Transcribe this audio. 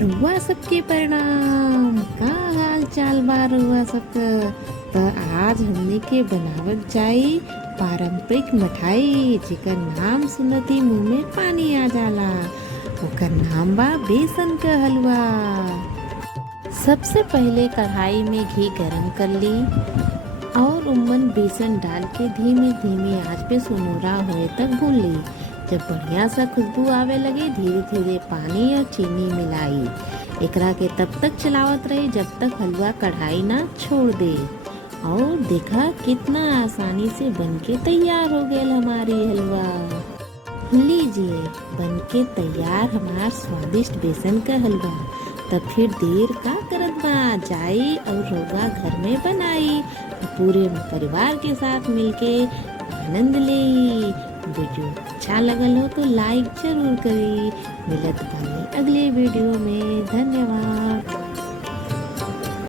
रउआ सबके प्रणाम। का हाल चाल बा रउआ सबका। त आज हमने के बनावत जाई पारंपरिक मिठाई, जेकर नाम सुनत ही मुंह में पानी आ जाला। ओकर नाम बा बेसन का हलवा। सबसे पहले कढ़ाई में घी गरम कर ली और उमन बेसन डाल के धीमे धीमे आंच पे सुनहरा होए तक भून ली। जब बढ़िया सा खुशबू आवे लगे, धीरे धीरे पानी और चीनी मिलाई। एकरा के तब तक चलावत रही जब तक हलवा कढ़ाई ना छोड़ दे। और देखा कितना आसानी से बनके तैयार हो गया हमारी हलवा। लीजिए बनके तैयार हमार स्वादिष्ट बेसन का हलवा। तब फिर देर का करत बा, जाई और रउआ घर में बनाई, पूरे परिवार के साथ मिलके आनंद ले। वीडियो अच्छा लगल हो तो लाइक जरूर करी। मिलत बानी अगले वीडियो में। धन्यवाद।